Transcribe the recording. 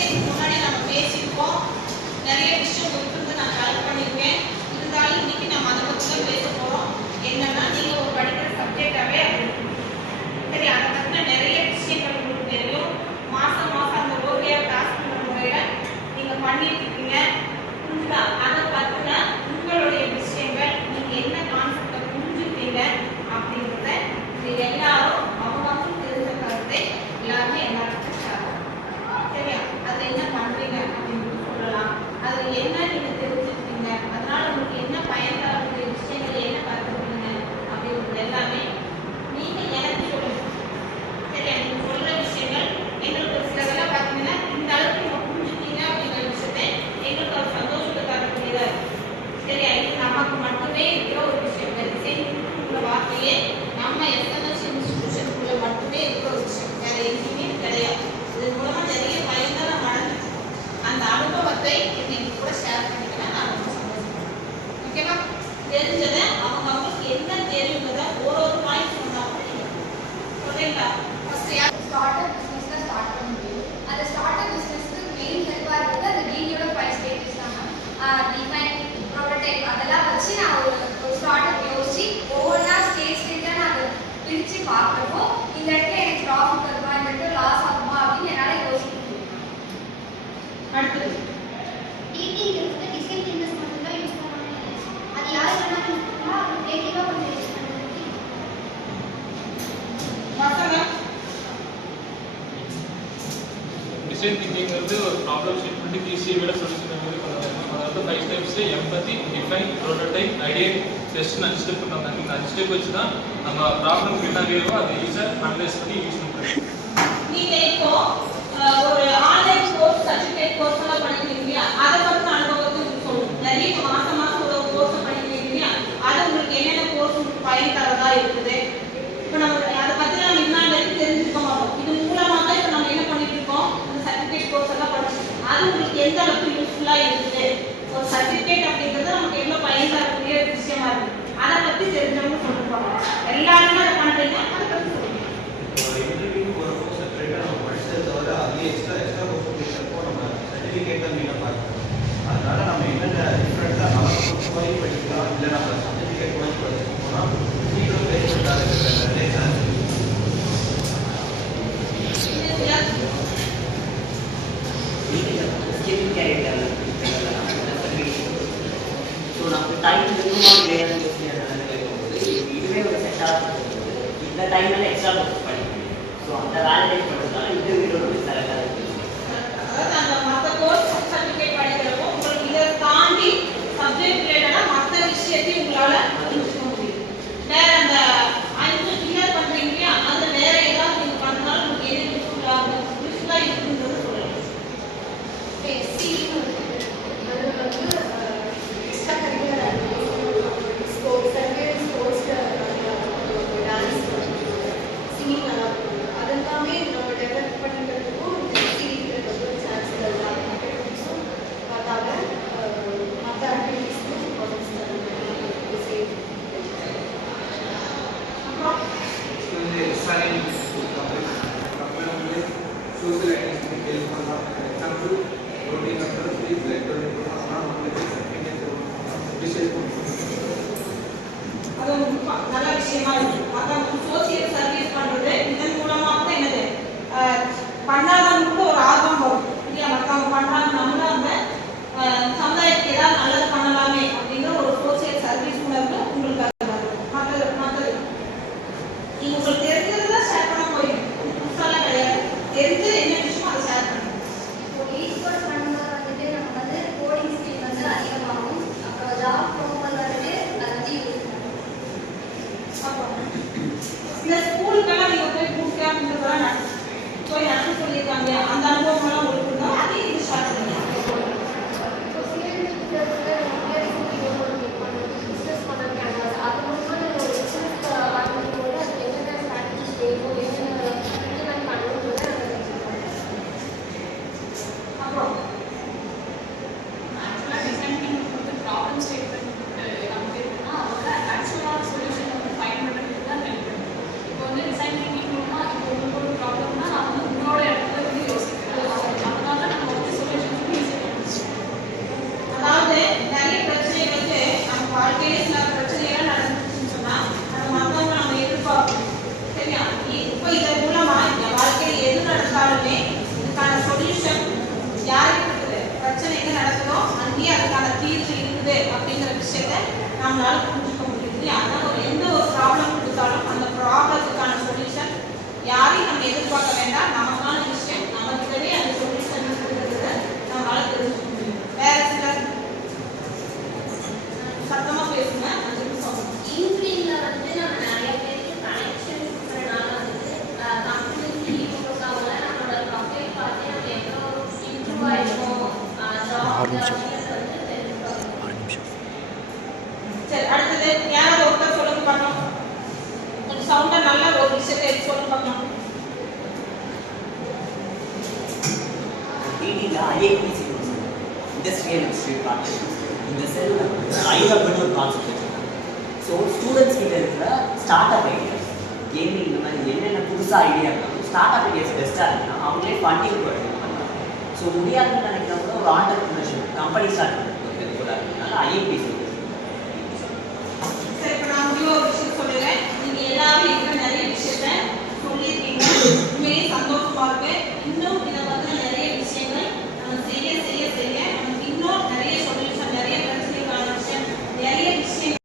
இதுக்கு முன்னாடி நம்ம பேசியிருக்கோம். நிறைய விஷயம் உங்களுக்கு நான் ஷேர் பண்ணியிருக்கேன். இருந்தாலும் இன்னைக்கு நம்ம அதை பற்றி தான் பேச போகிறோம். என்னன்னா நீங்கள் ஒரு படிக்கிற சப்ஜெக்டாகவே சரி, அதை பற்றின நிறைய விஷயங்கள் உங்களுக்கு தெரியும். மாதம் அந்த ஓகேயா கிளாஸ் பண்ணுற முறையில் நீங்கள் பண்ணிட்டு இருக்கீங்க. புரிஞ்சுதா? அதை பற்றின உங்களுடைய விஷயங்கள் நீங்கள் என்ன கான்செப்டை புரிஞ்சுக்கிட்டீங்க அப்படிங்கிறத இது எல்லாரும் அவங்களுக்கு தெரிஞ்ச கருத்தை எல்லாருமே எல்லாருக்கும் ஷேர் பண்ணுவோம். சரியா? அதில் என்ன பண்ணுறீங்க அப்படின்னு சொல்லலாம். அதில் என்ன நீங்கள் தெரிஞ்சுக்கிட்டீங்க, அதனால உங்களுக்கு என்ன பயன் தரக்கூடிய விஷயங்கள் என்ன கற்றுக்கிட்டீங்க அப்படிங்கிறது எல்லாமே நீங்கள் எனக்கு சொல்லுங்க. சரியா? நீங்கள் சொல்கிற விஷயங்கள் எங்களுக்கு சில வேலை பார்த்தீங்கன்னா இந்த அளவுக்கு நீங்கள் புரிஞ்சுக்கிட்டீங்க அப்படிங்கிற விஷயத்தை எங்களுக்கு ஒரு சந்தோஷத்தை தரக்கூடியதாக இருக்குது. சரியா? இது நமக்கு மட்டுமே இருக்கிற ஒரு விஷயம். டிசைன் வார்த்தையே நம்ம எஸ்என்எஸ் இன்ஸ்டிடியூஷனுக்குள்ள மட்டுமே இருக்கிற ஒரு விஷயம். வேற எங்கேயுமே கிடையாது. இது மூலமா நிறைய பயன்தான் நம்ம அடைஞ்சிருக்கோம். அந்த அனுபவத்தை இன்னைக்கு கூட ஷேர் பண்ணிக்கலாம். நான் ரொம்ப சந்தோஷப்படுறேன். ஓகேவா? தெரிஞ்சதை அவங்களுக்கு என்ன தெரியுங்கிறத ஒரு பாயிண்ட் சொன்னாலும் சொல்றீங்களா? First start up business start பண்ண முடியும். அந்த ஸ்டார்ட் அப் பிசினஸ்க்கு மெயின் ஹெல்ப்பா இருக்குது அந்த டிடியோட 5 ஸ்டேஜஸ் தான். டிஃபைன், ப்ரோட்டோடைப் அதெல்லாம் வச்சு நான் ஒரு ஸ்டார்ட் அப் யோசிச்சு ஒவ்வொன்றா ஸ்டேஜா நான் அதை பிரித்து பார்க்குறப்போ இந்த இடத்துல எனக்கு ப்ராஃபிட் வருமா, இந்த இடத்துல லாஸ் ஆகுமா அப்படின்னு என்னால் யோசிக்க முடியும். அடுத்தது டிடிங்கிறது டிசைன் திங்கர்ஸ் மட்டும் தான் யூஸ் பண்ணுவாங்க. அது யார் வேணாலும் யூஸ் பண்ணலாம். அது கிரியேட்டிவாக கொஞ்சம் யூஸ் பண்ணுறது. டிசைன் திங்கிங்கிறது ஒரு ப்ராப்ளம் ஸ்டேட்மெண்ட்டுக்கு ஈஸியை விட சொல்யூஷன் மாதிரி பண்ணுவாங்க. அதாவது 5 steps empathy, define, prototype, idea, test 5 step பண்ணுவாங்க. இந்த 5 ஸ்டெப் வச்சு தான் நம்ம ப்ராப்ளம் என்ன வேணுமோ அதை ஈஸியாக அனலைஸ் பண்ணி யூஸ் பண்ணுறோம். நீங்கள் இப்போ ஒரு ஆன்லைன் கோர்ஸ் சர்டிஃபிகேட் கோர்ஸ் எல்லாம் படிக்கிறீங்க இல்லையா? அதை பற்றின அனுபவத்தை சொல்லுங்க. நிறைய இப்போ மாதம் ஒரு கோர்ஸ் படிக்கிறீங்க இல்லையா? அது உங்களுக்கு என்னென்ன கோர்ஸ் உங்களுக்கு பயன் தரதா இருக்குது? இப்போ நம்ம அதை பற்றி நம்ம முன்னாடி தெரிஞ்சுக்க மாட்டோம். இது மூலமாக தான் இப்போ நம்ம என்ன பண்ணிட்டு இருக்கோம்? அந்த சர்டிஃபிகேட் கோர்ஸ் எல்லாம் படிச்சிருக்கோம். அது உங்களுக்கு எந்த அளவுக்கு யூஸ்ஃபுல்லாக இருக்குது? ஒரு சர்டிஃபிகேட் அப்படிங்கிறது நமக்கு எவ்வளோ பயன் தரக்கூடிய விஷயமா இருக்குது. அதை பற்றி தெரிஞ்சவங்க சொல்லிருப்பாங்க. எல்லாருமே அதை பண்ணுறீங்க, அதை பற்றி சொல்லுங்க. அதனால நம்ம என்னென்ன டிஃப்ரெண்ட்டாக நமக்கு பொறுத்த மாதிரி படிக்கலாம், இல்லை நம்ம சர்டிஃபிகேட் மாதிரி படிச்சுக்கோனா சீக்கிரம் பிளேஸ்மெண்ட் ஆகுது. நிறைய சான்ஸ் ஸோ நமக்கு டைம் இருக்குமா இல்லையான்னு இதுவே ஒரு செட்டாக இந்த டைமில் எக்ஸ்ட்ரா கோர்ஸ் படிக்கணும். ஸோ அந்த வேலிடேட் பண்ணுறதுனால இது வீடியோ ஒரு செலக்டாக இருக்குது. அந்த மற்ற கோர்ஸ் சர்டிஃபிகேட் படிக்கிறப்போ உங்களுக்கு இதை தாண்டி சப்ஜெக்ட் ரிலேட்டடாக மற்ற விஷயத்தையும் உங்களால் புரிஞ்சுக்க முடியும். வேற அந்த 5 கிளியர் பண்ணுறீங்க இல்லையா? அதில் வேற ஏதாவது நீங்கள் பண்ணுறதுனால உங்களுக்கு எது யூஸ்ஃபுல்லாக இருக்குங்கிறது சொல்லலாம். எஸ்சின்னு அது வந்து extra curricular activities, sports dance, singing நல்லா இருக்கும். அதெல்லாமே நம்ம டெவலப் பண்ணிக்கிறதுக்கும் சான்ஸ்கள் ஆக்டிவிட்டிஸும் பார்த்தாங்க. மற்ற ஆக்டிவிட்டிஸ்க்கும் இம்பார்ட்டன்ஸ் தரணும். அப்புறம் சயின்ஸ் சோசியல் ஆக்டிவிட்டி ஹெல்ப் பண்ணலாம். எக்ஸாம்பிள் ரோட்டிங் பண்ணுறது ப்ளீஸ் எலக்ட்ரானிக் ஆனால் நம்மளுக்கு சர்டிஃபிகேட் டிசைட் பண்ணுறோம். அது நல்ல விஷயமா இருக்கு. அதான் சோசியல் சர்வீஸ் பண்றது இதன் மூலமாக தான் என்னது பண்ணாதவங்களுக்கு ஒரு ஆர்வம் வரும் இல்லையா? மற்றவங்க பண்றாங்க, நம்மளும் அந்த சமுதாயத்துக்கு ஏதாவது நல்லது பண்ணலாமே அப்படிங்கிற ஒரு சோசியல் சர்வீஸ் உணர்வு உங்களுக்கு அது வரும். மற்றது நீங்க உங்களுக்கு தெரிஞ்சது தான் ஷேர் பண்ண போறீங்க. புதுசாலாம் கிடையாது. தெரிஞ்சு என்ன விஷயமோ அதை ஷேர் பண்ணுங்க. இப்போ கோர்ஸ் பண்ணும்போது வந்துட்டு நம்ம வந்து கோடிங் ஸ்கில் வந்து அதிகமாகும். அப்புறம் ஜாப் போகும்போது வந்துட்டு அதை வந்து யூஸ் பண்ணுவோம். அப்புறம் இந்த ஸ்கூலுக்கெல்லாம் நீங்க போய் பூட் கேம்ப்ன்றதெல்லாம் போய் நடத்த சொல்லியிருக்காங்க. அந்த அனுபவம்லாம் உங்களுக்கு இருந்தா அதையும் இது ஷேர் பண்ணுங்க. இப்போ சிவில் பிஸ்னஸ் பண்ண கேன்வாஸ் அது மூலமாக நம்ம ஒரு பிஸ்னஸ் பண்ணும்போது அது என்னென்ன ஸ்ட்ராட்டஜிஸ் வேணும், என்னென்ன இம்ப்ளிமெண்ட் பண்ணணும்னு அப்புறம் ஆக்சுவலாக டிசைனிங் வந்து ப்ராப்ளம் ஸ்டேட்மெண்ட் நமக்கு இருக்குன்னா அதோட ஆக்சுவலான சொல்யூஷன் நம்ம ஃபைண்ட் பண்ணுறதுக்கு தான் ஹெல்ப் பண்ணும். இப்போ வந்து டிசைன் திங்கிங் மூலமாக இப்போ உங்களுக்கு ஒரு ப்ராப்ளம்னா நான் வந்து உங்களோட இடத்துல வந்து யோசிக்கிறேன். இப்போ இதன் மூலமா இந்த வாழ்க்கையில் எது நடந்தாலுமே இதுக்கான சொல்யூஷன் யாருக்கு இருக்குது, பிரச்சனை எங்க நடக்குதோ அங்கேயே அதுக்கான தீர்வு இருக்குது அப்படிங்கிற விஷயத்த நம்மளால புரிஞ்சுக்க முடியுது. அதனால எந்த ஒரு ப்ராப்ளம் கொடுத்தாலும் அந்த ப்ராப்ளத்துக்கான சொல்யூஷன் யாரையும் நம்ம எதிர்பார்க்க வேண்டாம், நமக்கான விஷயம் நமக்கிட்டவே அந்த சொல்யூஷன் இருக்குங்கிறத நம்மளால தெரிஞ்சுக்க முடியும். வேற சிலர் சத்தமா பேசுங்க. 5 நிமிஷம். இன்ஃபீல்ட்ல வந்து நம்ம நிறைய பேருக்கு கனெக்ஷன் இருக்கிறனால வந்து கம்பெனிக்கு லீவ் கொடுக்காமல நம்மளோட ப்ரொஃபைல் பார்த்து நம்ம எவ்வளோ இம்ப்ரூவ் ஆயிருக்கோம் ஜாப் வந்து தெரிஞ்சுக்கணும். சரி, அடுத்தது யாராவது ஒருத்தர் சொல்லுங்க பார்க்கலாம். கொஞ்சம் சவுண்டா நல்ல ஒரு விஷயத்தை சொல்லுங்க பார்க்கலாம். டிடியில் ஐஐடிசி இண்டஸ்ட்ரியல் இன்ஸ்டியூட் பார்ட்னர்ஷிப் இந்த செல்லில் ஐடியான்னு ஒரு கான்செப்ட் வச்சுருக்காங்க. ஸோ ஸ்டூடெண்ட்ஸ் கிட்ட இருக்கிற ஸ்டார்ட் அப் ஐடியாஸ் கேமிங் இந்த மாதிரி என்னென்ன புதுசாக ஐடியா இருந்தாலும் ஸ்டார்ட் அப் ஐடியாஸ் பெஸ்ட்டாக இருக்குன்னா அவங்களே ஃபண்டிங் ப்ரொவைட் பண்ணுறாங்க. ஸோ முடியாதுன்னு நினைக்கிறவங்க ஒரு ஆண்டர்பிரினர்ஷிப் கம்பெனி ஸ்டார்ட் பண்ணுறது கூட அதனால ஐஐடிசி. சரி, இப்போ நான் முடிவு ஒரு விஷயம் சொல்லுவேன். நீங்க எல்லாரும் எங்க நிறைய விஷயத்த சொல்லியிருக்கீங்க. உண்மையே சந்தோஷமா இருக்கு. இன்னும்